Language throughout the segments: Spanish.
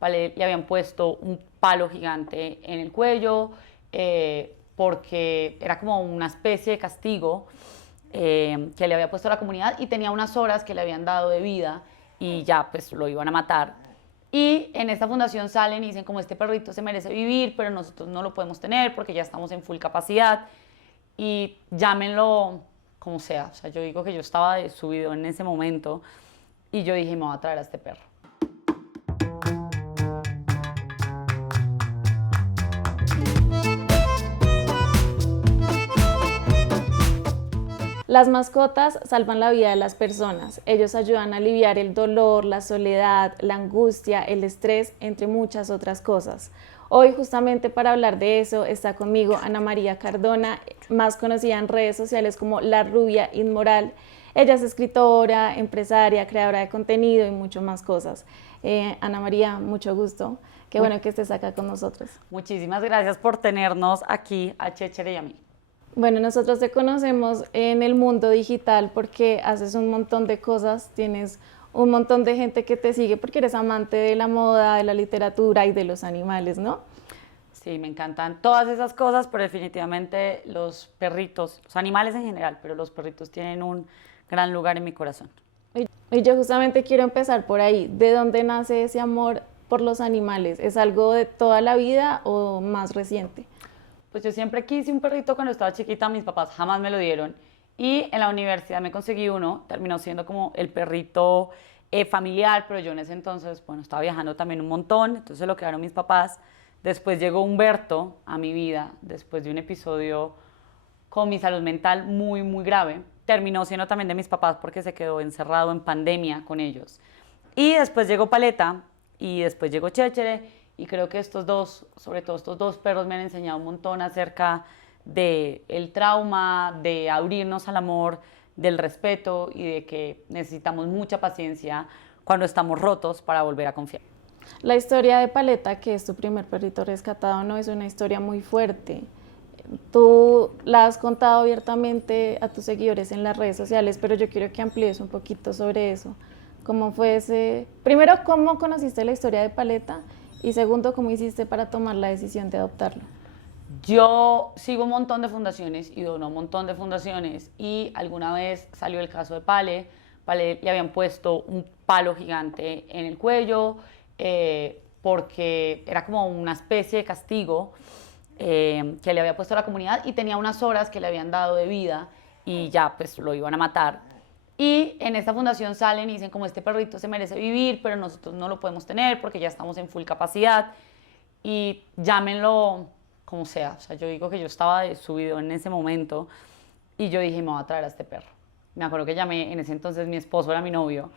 ¿vale? Le habían puesto un palo gigante en el cuello porque era como una especie de castigo que le había puesto a la comunidad y tenía unas horas que le habían dado de vida y ya pues lo iban a matar. Y en esta fundación salen y dicen como este perrito se merece vivir, pero nosotros no lo podemos tener porque ya estamos en full capacidad y llámenlo como sea. O sea, yo digo que yo estaba de subido en ese momento y yo dije, me voy a traer a este perro. Las mascotas salvan la vida de las personas. Ellos ayudan a aliviar el dolor, la soledad, la angustia, el estrés, entre muchas otras cosas. Hoy, justamente para hablar de eso, está conmigo Ana María Cardona, más conocida en redes sociales como La Rubia Inmoral. Ella es escritora, empresaria, creadora de contenido y mucho más cosas. Ana María, mucho gusto. Qué bueno que estés acá con nosotros. Muchísimas gracias por tenernos aquí a Chéchere y a mí. Bueno, nosotros te conocemos en el mundo digital porque haces un montón de cosas, tienes un montón de gente que te sigue porque eres amante de la moda, de la literatura y de los animales, ¿no? Sí, me encantan todas esas cosas, pero definitivamente los perritos, los animales en general, pero los perritos tienen un gran lugar en mi corazón. Y yo justamente quiero empezar por ahí. ¿De dónde nace ese amor por los animales? ¿Es algo de toda la vida o más reciente? Pues yo siempre quise un perrito cuando estaba chiquita, mis papás jamás me lo dieron. Y en la universidad me conseguí uno, terminó siendo como el perrito familiar, pero yo en ese entonces, bueno, estaba viajando también un montón, entonces lo quedaron mis papás. Después llegó Humberto a mi vida, después de un episodio con mi salud mental muy, muy grave. Terminó siendo también de mis papás porque se quedó encerrado en pandemia con ellos. Y después llegó Paleta y después llegó Chéchere. Y creo que estos dos, sobre todo estos dos perros, me han enseñado un montón acerca del trauma, de abrirnos al amor, del respeto y de que necesitamos mucha paciencia cuando estamos rotos para volver a confiar. La historia de Paleta, que es tu primer perrito rescatado, no es una historia muy fuerte. Tú la has contado abiertamente a tus seguidores en las redes sociales, pero yo quiero que amplíes un poquito sobre eso. ¿Cómo fue ese? Primero, ¿cómo conociste la historia de Paleta? Y segundo, ¿cómo hiciste para tomar la decisión de adoptarlo? Yo sigo un montón de fundaciones y dono un montón de fundaciones y alguna vez salió el caso de Pale. Pale le habían puesto un palo gigante en el cuello porque era como una especie de castigo que le había puesto a la comunidad y tenía unas horas que le habían dado de vida y ya pues lo iban a matar. Y en esta fundación salen y dicen como este perrito se merece vivir, pero nosotros no lo podemos tener porque ya estamos en full capacidad. Y llámenlo como sea. O sea, yo digo que yo estaba de subido en ese momento y yo dije, me voy a traer a este perro. Me acuerdo que llamé, en ese entonces mi esposo era mi novio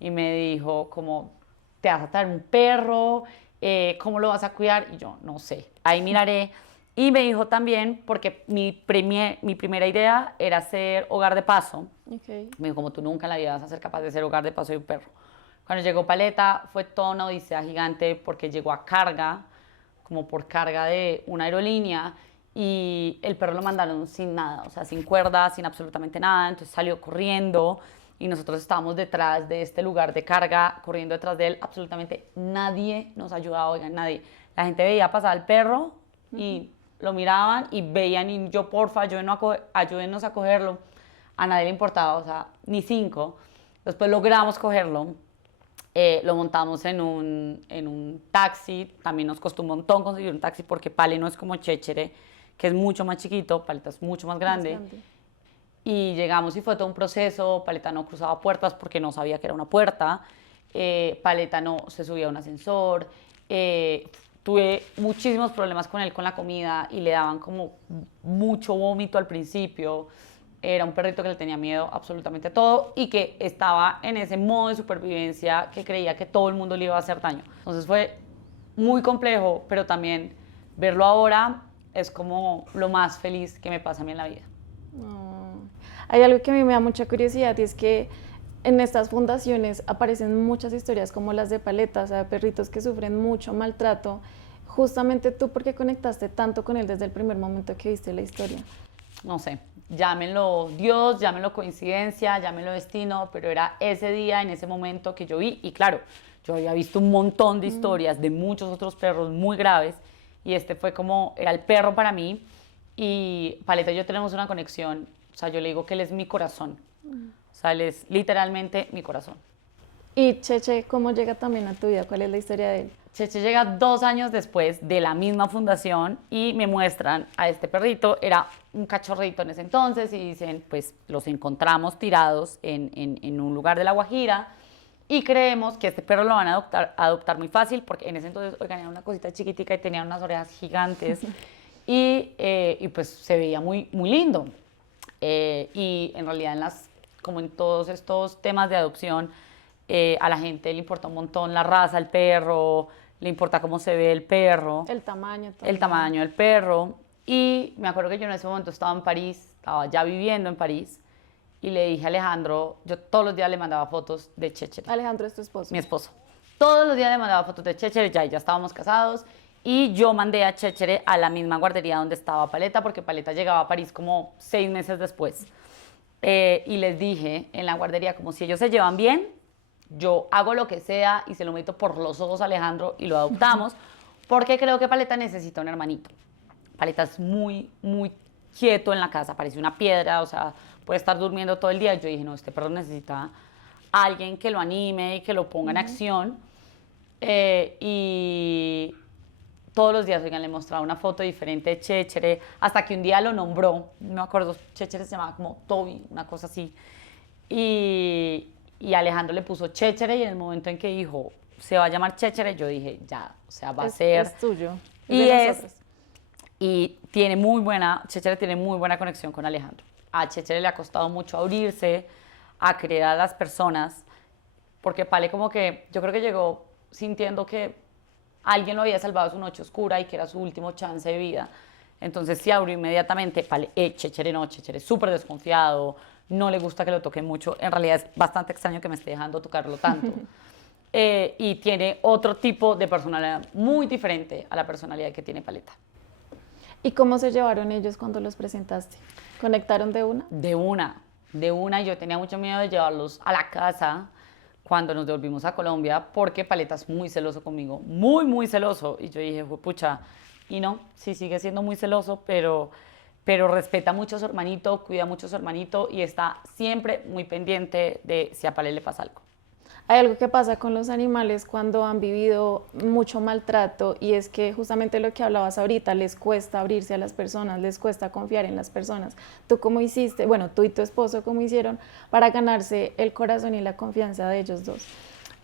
y me dijo como, ¿te vas a traer un perro? ¿Cómo lo vas a cuidar? Y yo, no sé, ahí miraré. Y me dijo también, porque mi primera idea era ser hogar de paso. Okay. Me dijo, como tú nunca en la vida vas a ser capaz de ser hogar de paso de un perro. Cuando llegó Paleta fue toda una odisea gigante porque llegó a carga, como por carga de una aerolínea, y el perro lo mandaron sin nada, o sea, sin cuerda, sin absolutamente nada, entonces salió corriendo y nosotros estábamos detrás de este lugar de carga, corriendo detrás de él, absolutamente nadie nos ayudaba, oigan, nadie. La gente veía pasar al perro y lo miraban y veían y yo, porfa, ayúdenos a cogerlo. A nadie le importaba, o sea, ni cinco. Después logramos cogerlo, lo montamos en un taxi, también nos costó un montón conseguir un taxi porque Pale no es como Chéchere, que es mucho más chiquito, Paleta es mucho más grande. Y llegamos y fue todo un proceso, Paleta no cruzaba puertas porque no sabía que era una puerta, Paleta no se subía a un ascensor, tuve muchísimos problemas con él con la comida y le daban como mucho vómito al principio. Era un perrito que le tenía miedo absolutamente a todo y que estaba en ese modo de supervivencia que creía que todo el mundo le iba a hacer daño. Entonces fue muy complejo, pero también verlo ahora es como lo más feliz que me pasa a mí en la vida. Hay algo que a mí me da mucha curiosidad y es que en estas fundaciones aparecen muchas historias como las de Paleta, o sea, perritos que sufren mucho maltrato. Justamente tú, ¿por qué conectaste tanto con él desde el primer momento que viste la historia? No sé, llámenlo Dios, llámenlo coincidencia, llámenlo destino, pero era ese día, en ese momento que yo vi, y claro, Yo había visto un montón de historias de muchos otros perros muy graves y este fue como, era el perro para mí y Paleta y yo tenemos una conexión, o sea, yo le digo que él es mi corazón, o sea, él es literalmente mi corazón. Y Cheche, ¿cómo llega también a tu vida? ¿Cuál es la historia de él? Cheche llega 2 años después de la misma fundación y me muestran a este perrito, era un cachorrito en ese entonces y dicen, pues los encontramos tirados en un lugar de La Guajira y creemos que este perro lo van a adoptar muy fácil porque en ese entonces, oigan, era una cosita chiquitica y tenía unas orejas gigantes y pues se veía muy, muy lindo. Y en realidad como en todos estos temas de adopción, a la gente le importa un montón la raza del perro, le importa cómo se ve el perro. El tamaño también. El tamaño del perro. Y me acuerdo que yo en ese momento estaba en París, estaba ya viviendo en París, y le dije a Alejandro, yo todos los días le mandaba fotos de Chéchere. Alejandro es tu esposo. Mi esposo. Todos los días le mandaba fotos de Chéchere, ya estábamos casados, y yo mandé a Chéchere a la misma guardería donde estaba Paleta, porque Paleta llegaba a París como 6 meses después. Y les dije en la guardería, como si ellos se llevan bien, yo hago lo que sea y se lo meto por los ojos a Alejandro y lo adoptamos, porque creo que Paleta necesita un hermanito. Paleta es muy, muy quieto en la casa, parece una piedra, o sea, puede estar durmiendo todo el día. Yo dije, no, este perro necesita a alguien que lo anime y que lo ponga en acción. Y todos los días, oigan, le mostraba una foto diferente de Chéchere, hasta que un día lo nombró, no me acuerdo, Chéchere se llamaba como Toby, una cosa así. Y Alejandro le puso Chéchere y en el momento en que dijo, se va a llamar Chéchere, yo dije, ya, o sea, va a ser... Es tuyo, Y Chéchere tiene muy buena conexión con Alejandro. A Chéchere le ha costado mucho abrirse, a creer a las personas, porque Pale como que, yo creo que llegó sintiendo que alguien lo había salvado de su noche oscura y que era su último chance de vida. Entonces se abrió inmediatamente. Pale, Chéchere no, Chéchere es súper desconfiado, no le gusta que lo toque mucho. En realidad es bastante extraño que me esté dejando tocarlo tanto. Y tiene otro tipo de personalidad muy diferente a la personalidad que tiene Paleta. ¿Y cómo se llevaron ellos cuando los presentaste? ¿Conectaron de una? De una. Yo tenía mucho miedo de llevarlos a la casa cuando nos devolvimos a Colombia, porque Paleta es muy celoso conmigo, muy, muy celoso. Y yo dije, pucha, y no, sí sigue siendo muy celoso, pero respeta mucho a su hermanito, cuida mucho a su hermanito y está siempre muy pendiente de si a Pale le pasa algo. Hay algo que pasa con los animales cuando han vivido mucho maltrato y es que justamente lo que hablabas ahorita, les cuesta abrirse a las personas, les cuesta confiar en las personas. ¿Tú cómo hiciste, bueno, tú y tu esposo cómo hicieron para ganarse el corazón y la confianza de ellos dos?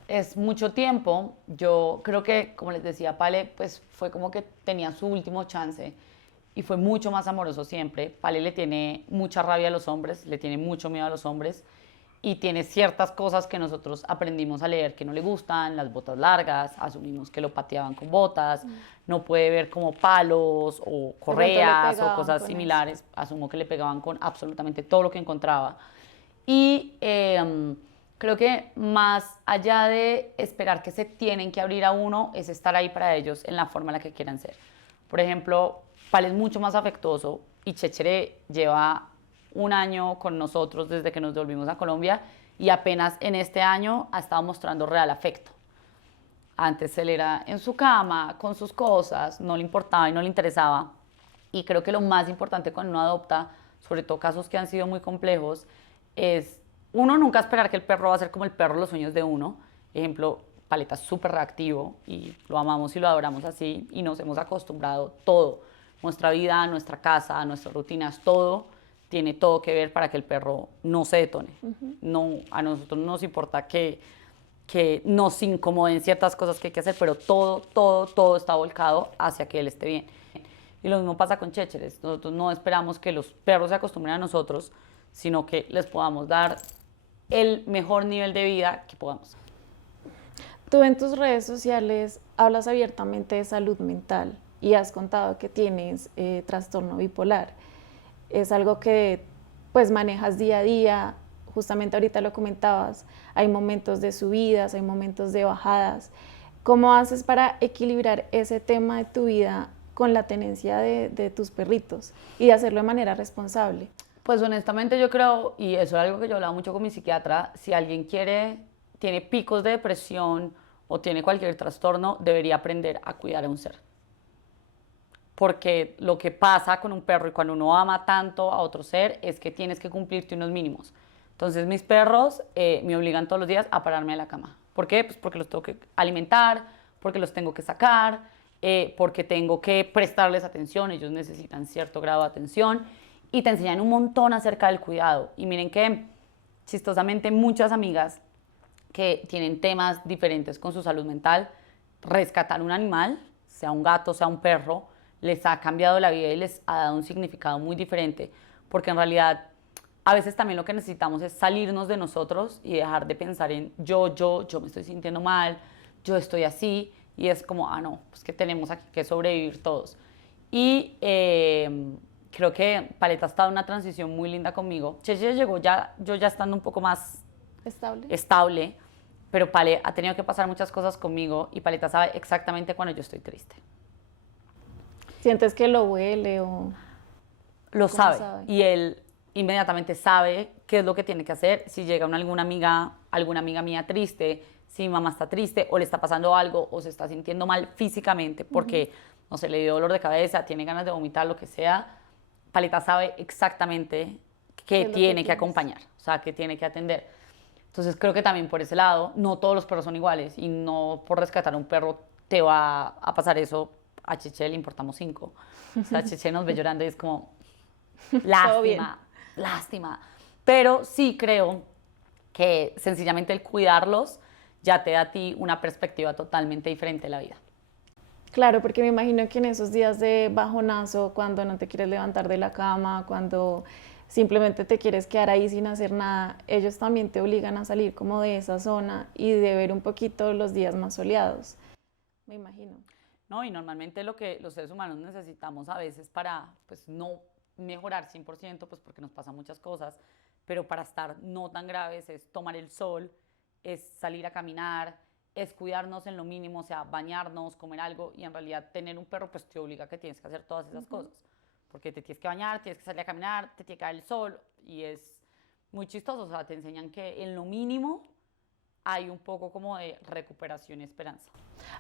Es mucho tiempo. Yo creo que, como les decía, Pale, pues fue como que tenía su último chance y fue mucho más amoroso siempre. Pale le tiene mucha rabia a los hombres, le tiene mucho miedo a los hombres. Y tiene ciertas cosas que nosotros aprendimos a leer que no le gustan, las botas largas, asumimos que lo pateaban con botas, no puede ver como palos o correas o cosas similares, eso. Asumo que le pegaban con absolutamente todo lo que encontraba. Y creo que más allá de esperar que se tienen que abrir a uno, es estar ahí para ellos en la forma en la que quieran ser. Por ejemplo, Pal es mucho más afectuoso y Chéchere lleva 1 año con nosotros desde que nos volvimos a Colombia y apenas en este año ha estado mostrando real afecto. Antes él era en su cama, con sus cosas, no le importaba y no le interesaba. Y creo que lo más importante cuando uno adopta, sobre todo casos que han sido muy complejos, es uno nunca esperar que el perro va a ser como el perro de los sueños de uno. Ejemplo, Paleta es súper reactivo y lo amamos y lo adoramos así y nos hemos acostumbrado todo. Nuestra vida, nuestra casa, nuestras rutinas, todo tiene todo que ver para que el perro no se detone. No, a nosotros no nos importa que nos incomoden ciertas cosas que hay que hacer, pero todo está volcado hacia que él esté bien. Y lo mismo pasa con Chécheres. Nosotros no esperamos que los perros se acostumbren a nosotros, sino que les podamos dar el mejor nivel de vida que podamos. Tú en tus redes sociales hablas abiertamente de salud mental y has contado que tienes trastorno bipolar. Es algo que pues manejas día a día, justamente ahorita lo comentabas, hay momentos de subidas, hay momentos de bajadas. ¿Cómo haces para equilibrar ese tema de tu vida con la tenencia de tus perritos y de hacerlo de manera responsable? Pues honestamente yo creo, y eso es algo que yo hablaba mucho con mi psiquiatra, si alguien tiene picos de depresión o tiene cualquier trastorno, debería aprender a cuidar a un ser. Porque lo que pasa con un perro y cuando uno ama tanto a otro ser es que tienes que cumplirte unos mínimos. Entonces mis perros me obligan todos los días a pararme de la cama. ¿Por qué? Pues porque los tengo que alimentar, porque los tengo que sacar, porque tengo que prestarles atención, ellos necesitan cierto grado de atención y te enseñan un montón acerca del cuidado. Y miren que chistosamente muchas amigas que tienen temas diferentes con su salud mental, rescatar un animal, sea un gato, sea un perro, les ha cambiado la vida y les ha dado un significado muy diferente, porque en realidad a veces también lo que necesitamos es salirnos de nosotros y dejar de pensar en yo me estoy sintiendo mal, yo estoy así, y es como, no, pues que tenemos aquí que sobrevivir todos. Y creo que Paleta ha estado en una transición muy linda conmigo. Cheche llegó yo ya estando un poco más estable, pero Pale ha tenido que pasar muchas cosas conmigo y Paleta sabe exactamente cuando yo estoy triste. ¿Sientes que lo huele o...? Lo sabe y él inmediatamente sabe qué es lo que tiene que hacer. Si llega alguna amiga mía triste, si mi mamá está triste o le está pasando algo o se está sintiendo mal físicamente porque, no sé, le dio dolor de cabeza, tiene ganas de vomitar, lo que sea, Paleta sabe exactamente qué tiene que acompañar, o sea, qué tiene que atender. Entonces creo que también por ese lado, no todos los perros son iguales y no por rescatar a un perro te va a pasar eso. A Cheche le importamos 5. O sea, Cheche nos ve llorando y es como, lástima. Pero sí creo que sencillamente el cuidarlos ya te da a ti una perspectiva totalmente diferente de la vida. Claro, porque me imagino que en esos días de bajonazo, cuando no te quieres levantar de la cama, cuando simplemente te quieres quedar ahí sin hacer nada, ellos también te obligan a salir como de esa zona y de ver un poquito los días más soleados, me imagino. ¿No? Y normalmente lo que los seres humanos necesitamos a veces para, pues, no mejorar 100%, pues porque nos pasan muchas cosas, pero para estar no tan graves es tomar el sol, es salir a caminar, es cuidarnos en lo mínimo, o sea, bañarnos, comer algo, y en realidad tener un perro pues te obliga a que tienes que hacer todas esas cosas, porque te tienes que bañar, tienes que salir a caminar, te tiene que dar el sol, y es muy chistoso, o sea, te enseñan que en lo mínimo hay un poco como de recuperación y esperanza.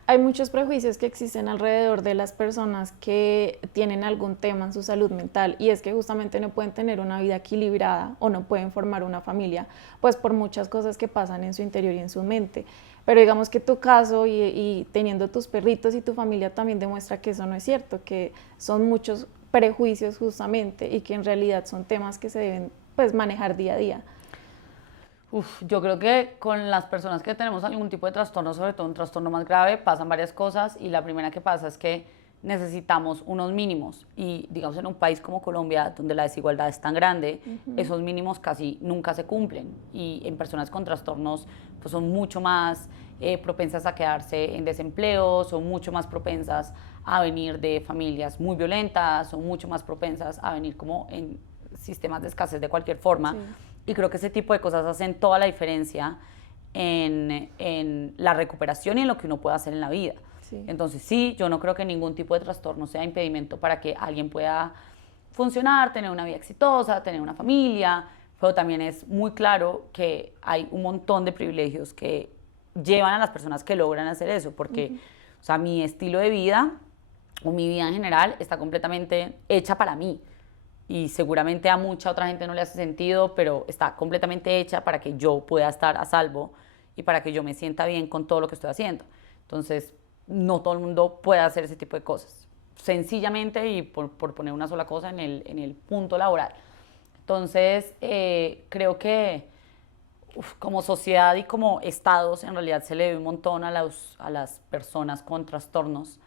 Hay muchos prejuicios que existen alrededor de las personas que tienen algún tema en su salud mental y es que justamente no pueden tener una vida equilibrada o no pueden formar una familia, pues por muchas cosas que pasan en su interior y en su mente. Pero digamos que tu caso y teniendo tus perritos y tu familia también demuestra que eso no es cierto, que son muchos prejuicios justamente y que en realidad son temas que se deben pues manejar día a día. Yo creo que con las personas que tenemos algún tipo de trastorno, sobre todo un trastorno más grave, pasan varias cosas y la primera que pasa es que necesitamos unos mínimos y digamos en un país como Colombia donde la desigualdad es tan grande, esos mínimos casi nunca se cumplen y en personas con trastornos pues son mucho más propensas a quedarse en desempleo, son mucho más propensas a venir de familias muy violentas, son mucho más propensas a venir como en sistemas de escasez de cualquier forma. Sí. Y creo que ese tipo de cosas hacen toda la diferencia en la recuperación y en lo que uno puede hacer en la vida. Sí. Entonces sí, yo no creo que ningún tipo de trastorno sea impedimento para que alguien pueda funcionar, tener una vida exitosa, tener una familia, pero también es muy claro que hay un montón de privilegios que llevan a las personas que logran hacer eso, porque o sea, mi estilo de vida o mi vida en general está completamente hecha para mí. Y seguramente a mucha otra gente no le hace sentido, pero está completamente hecha para que yo pueda estar a salvo y para que yo me sienta bien con todo lo que estoy haciendo. Entonces, no todo el mundo puede hacer ese tipo de cosas, sencillamente y por poner una sola cosa en el punto laboral. Entonces, creo que como sociedad y como estados, en realidad se le debe un montón a las personas con trastornos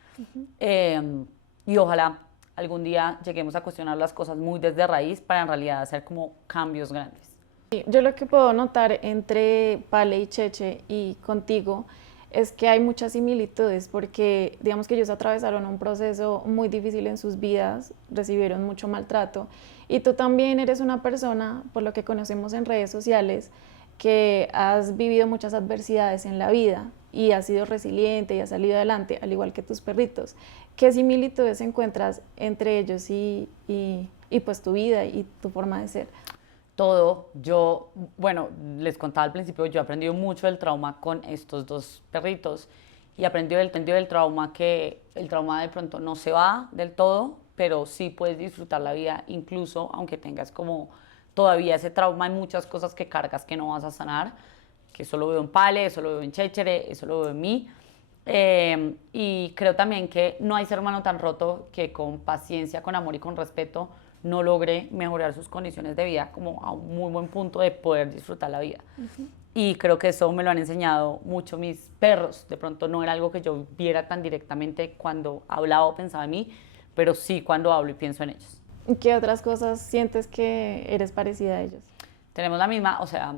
y ojalá algún día lleguemos a cuestionar las cosas muy desde raíz para en realidad hacer como cambios grandes. Yo lo que puedo notar entre Pale y Cheche y contigo es que hay muchas similitudes porque digamos que ellos atravesaron un proceso muy difícil en sus vidas, recibieron mucho maltrato y tú también eres una persona, por lo que conocemos en redes sociales, que has vivido muchas adversidades en la vida y has sido resiliente y has salido adelante, al igual que tus perritos. ¿Qué similitudes encuentras entre ellos y pues tu vida y tu forma de ser? todo. Yo, bueno, les contaba al principio, yo he aprendido mucho del trauma con estos dos perritos y aprendí del trauma que el trauma de pronto no se va del todo, pero sí puedes disfrutar la vida, incluso aunque tengas como todavía ese trauma, hay muchas cosas que cargas que no vas a sanar, que eso lo veo en Pale, eso lo veo en Chéchere, eso lo veo en mí. Y creo también que no hay ser humano tan roto que con paciencia, con amor y con respeto no logre mejorar sus condiciones de vida como a un muy buen punto de poder disfrutar la vida. Y creo que eso me lo han enseñado mucho mis perros. De pronto no era algo que yo viera tan directamente cuando hablaba o pensaba en mí, pero sí cuando hablo y pienso en ellos. ¿Qué otras cosas sientes que eres parecida a ellos? Tenemos la misma, o sea,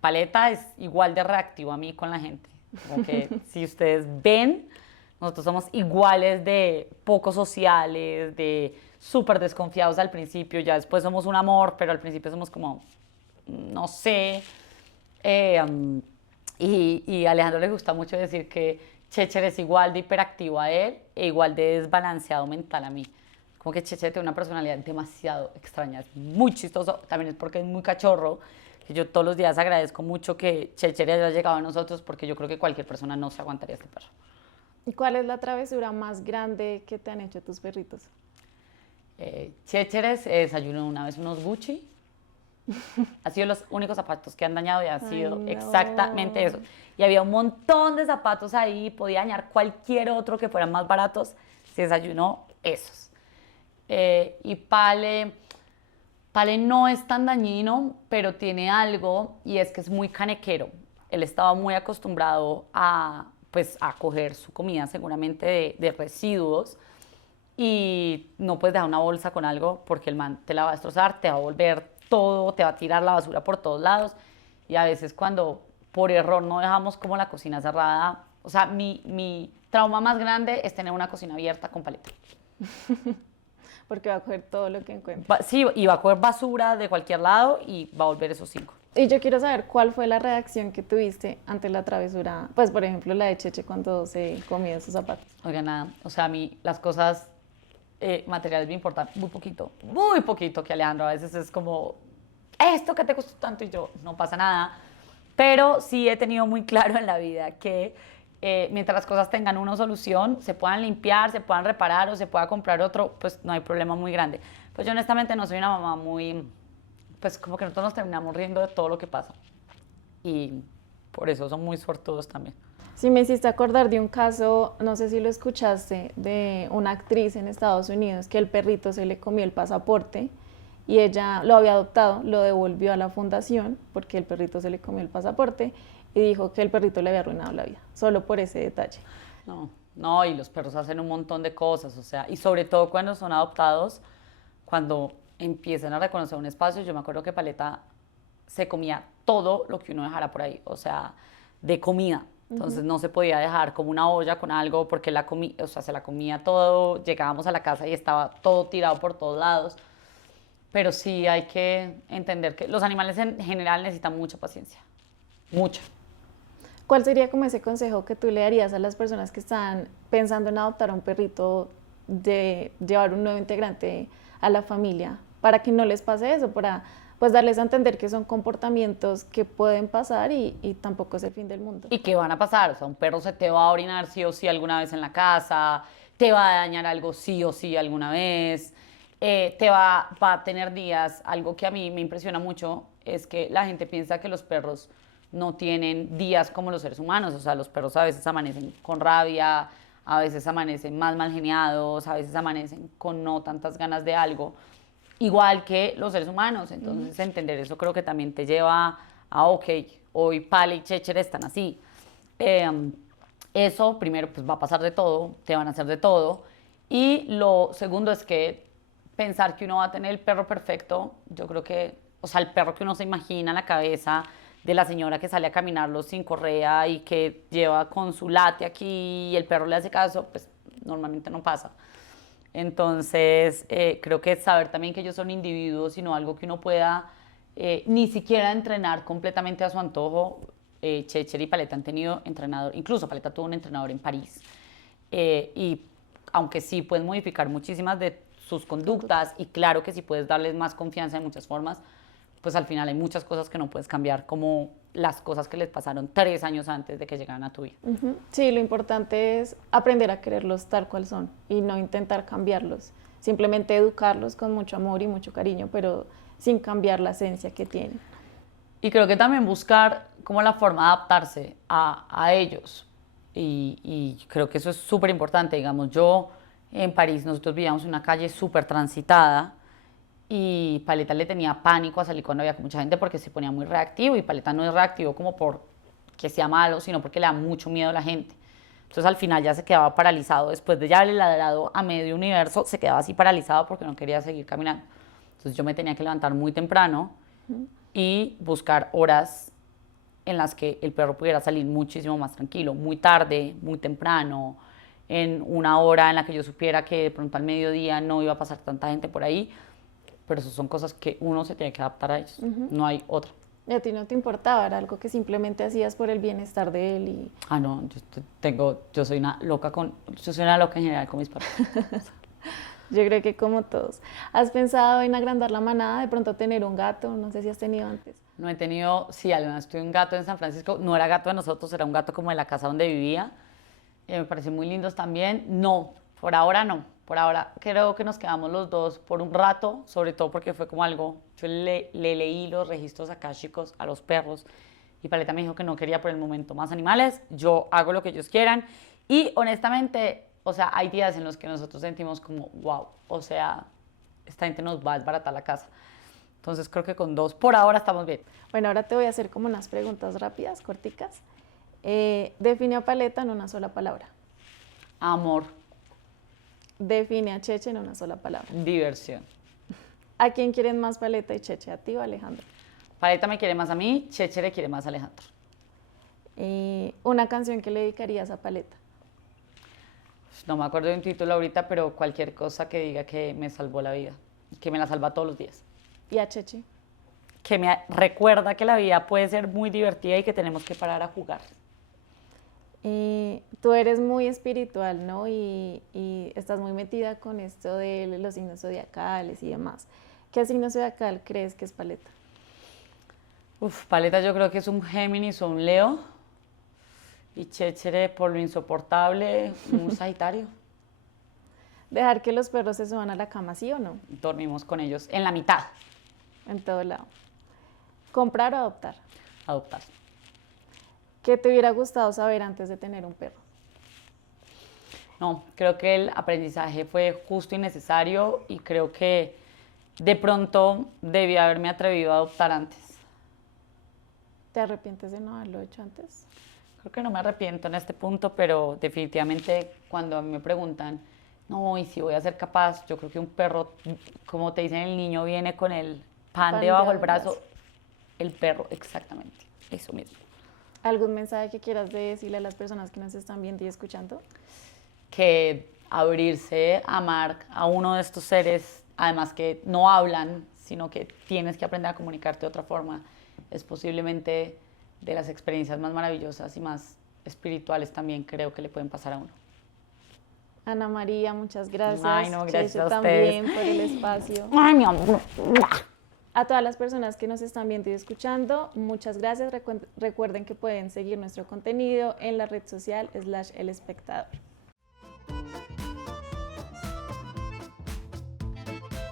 Paleta es igual de reactivo a mí con la gente. Como que si ustedes ven, nosotros somos iguales de poco sociales, de súper desconfiados al principio, ya después somos un amor, pero al principio somos como, no sé. Y a Alejandro le gusta mucho decir que Checher es igual de hiperactivo a él e igual de desbalanceado mental a mí. Como que Cheche tiene una personalidad demasiado extraña, es muy chistoso, también es porque es muy cachorro, que yo todos los días agradezco mucho que Cheche haya llegado a nosotros porque yo creo que cualquier persona no se aguantaría este perro. ¿Y cuál es la travesura más grande que te han hecho tus perritos? Cheche se desayunó una vez unos Gucci, ha sido los únicos zapatos que han dañado y ha sido no. exactamente eso. Y había un montón de zapatos ahí, podía dañar cualquier otro que fueran más baratos, se desayunó esos. Y Pale no es tan dañino, pero tiene algo y es que es muy canequero. Él estaba muy acostumbrado a, pues, a coger su comida seguramente de residuos y no puedes dejar una bolsa con algo porque el man te la va a destrozar, te va a volver todo, te va a tirar la basura por todos lados y a veces cuando por error no dejamos como la cocina cerrada, o sea, mi trauma más grande es tener una cocina abierta con Paleta. Porque va a coger todo lo que encuentre. Sí, y va a coger basura de cualquier lado y va a volver esos 5. Y yo quiero saber cuál fue la reacción que tuviste ante la travesura, pues por ejemplo la de Cheche cuando se comió sus zapatos. Oiga, nada, o sea, a mí las cosas materiales me importan muy poquito, que Alejandro a veces es como, esto que te costó tanto y yo, no pasa nada. Pero sí he tenido muy claro en la vida que mientras las cosas tengan una solución, se puedan limpiar, se puedan reparar o se pueda comprar otro, pues no hay problema muy grande. Pues yo honestamente no soy una mamá muy, pues como que nosotros nos terminamos riendo de todo lo que pasa. Y por eso son muy suertudos también. Sí, me hiciste acordar de un caso, no sé si lo escuchaste, de una actriz en Estados Unidos que el perrito se le comió el pasaporte y ella lo había adoptado, lo devolvió a la fundación porque el perrito se le comió el pasaporte y dijo que el perrito le había arruinado la vida, solo por ese detalle. No, y los perros hacen un montón de cosas, o sea, y sobre todo cuando son adoptados, cuando empiezan a reconocer un espacio, yo me acuerdo que Paleta se comía todo lo que uno dejara por ahí, o sea, de comida. Entonces no se podía dejar como una olla con algo porque o sea, se la comía todo, llegábamos a la casa y estaba todo tirado por todos lados. Pero sí hay que entender que los animales en general necesitan mucha paciencia, mucha. ¿Cuál sería como ese consejo que tú le darías a las personas que están pensando en adoptar a un perrito, de llevar un nuevo integrante a la familia, para que no les pase eso, para pues darles a entender que son comportamientos que pueden pasar y tampoco es el fin del mundo? ¿Y qué van a pasar? O sea, un perro se te va a orinar sí o sí alguna vez en la casa, te va a dañar algo sí o sí alguna vez, va a tener días. Algo que a mí me impresiona mucho es que la gente piensa que los perros no tienen días como los seres humanos. O sea, los perros a veces amanecen con rabia, a veces amanecen más mal geniados, a veces amanecen con no tantas ganas de algo, igual que los seres humanos. Entonces, entender eso creo que también te lleva a, ok, hoy Pale y Checher están así. Eso, primero, pues va a pasar de todo, te van a hacer de todo. Y lo segundo es que pensar que uno va a tener el perro perfecto, yo creo que, o sea, el perro que uno se imagina en la cabeza de la señora que sale a caminarlo sin correa y que lleva con su late aquí y el perro le hace caso, pues normalmente no pasa. Entonces, creo que saber también que ellos son individuos y no algo que uno pueda ni siquiera entrenar completamente a su antojo. Checher y Paleta han tenido entrenador, incluso Paleta tuvo un entrenador en París. Y aunque sí puedes modificar muchísimas de sus conductas y claro que sí puedes darles más confianza de muchas formas, pues al final hay muchas cosas que no puedes cambiar, como las cosas que les pasaron 3 años antes de que llegaran a tu vida. Sí, lo importante es aprender a quererlos tal cual son y no intentar cambiarlos. Simplemente educarlos con mucho amor y mucho cariño, pero sin cambiar la esencia que tienen. Y creo que también buscar como la forma de adaptarse a ellos. Y creo que eso es súper importante. Digamos, yo en París, nosotros vivíamos en una calle súper transitada y Paleta le tenía pánico a salir cuando había mucha gente porque se ponía muy reactivo y Paleta no es reactivo como por que sea malo, sino porque le da mucho miedo a la gente. Entonces al final ya se quedaba paralizado, después de ya haberle ladrado a medio universo, se quedaba así paralizado porque no quería seguir caminando. Entonces yo me tenía que levantar muy temprano y buscar horas en las que el perro pudiera salir muchísimo más tranquilo, muy tarde, muy temprano, en una hora en la que yo supiera que de pronto al mediodía no iba a pasar tanta gente por ahí, pero eso son cosas que uno se tiene que adaptar a ellos, no hay otra. ¿Y a ti no te importaba? Era algo que simplemente hacías por el bienestar de él y... Ah, no, yo soy una loca en general con mis perros. Yo creo que como todos. ¿Has pensado en agrandar la manada, de pronto tener un gato? No sé si has tenido antes. No he tenido, sí, además tuve un gato en San Francisco, no era gato de nosotros, era un gato como de la casa donde vivía, me parecen muy lindos también. No, por ahora no, por ahora creo que nos quedamos los dos por un rato, sobre todo porque fue como algo, yo le leí los registros akáshicos a los perros y Paleta me dijo que no quería por el momento más animales, yo hago lo que ellos quieran y honestamente, o sea, hay días en los que nosotros sentimos como, wow, o sea, esta gente nos va a desbaratar la casa. Entonces creo que con 2 por ahora estamos bien. Bueno, ahora te voy a hacer como unas preguntas rápidas, corticas. Define a Paleta en una sola palabra. Amor, Define a Cheche en una sola palabra. diversión. ¿A quién quieren más Paleta y Cheche? ¿A ti o a Alejandro? Paleta me quiere más a mí, Cheche le quiere más a Alejandro. Una canción que le dedicarías a Paleta. No me acuerdo de un título ahorita, pero cualquier cosa que diga que me salvó la vida, que me la salva todos los días. ¿Y a Cheche? Que me recuerda que la vida puede ser muy divertida y que tenemos que parar a jugar. Tú eres muy espiritual, ¿no? Y estás muy metida con esto de los signos zodiacales y demás. ¿Qué signo zodiacal crees que es Paleta? Uf, Paleta yo creo que es un Géminis o un Leo. Y Chéchere, por lo insoportable, un Sagitario. ¿Dejar que los perros se suban a la cama, sí o no? Dormimos con ellos en la mitad. En todo lado. ¿Comprar o adoptar? Adoptar. ¿Qué te hubiera gustado saber antes de tener un perro? No, creo que el aprendizaje fue justo y necesario y creo que de pronto debí haberme atrevido a adoptar antes. ¿Te arrepientes de no haberlo hecho antes? Creo que no me arrepiento en este punto, pero definitivamente cuando a mí me preguntan, no, y si voy a ser capaz, yo creo que un perro, como te dicen, el niño viene con el pan debajo del brazo, el perro, exactamente, eso mismo. ¿Algún mensaje que quieras decirle a las personas que nos están viendo y escuchando? Que abrirse a amar a uno de estos seres, además que no hablan, sino que tienes que aprender a comunicarte de otra forma, es posiblemente de las experiencias más maravillosas y más espirituales también creo que le pueden pasar a uno. Ana María, muchas gracias. Ay, no, gracias Cheche a también ustedes. por el espacio. Ay, mi amor. A todas las personas que nos están viendo y escuchando, muchas gracias. Recuerden que pueden seguir nuestro contenido en la red social /El Espectador.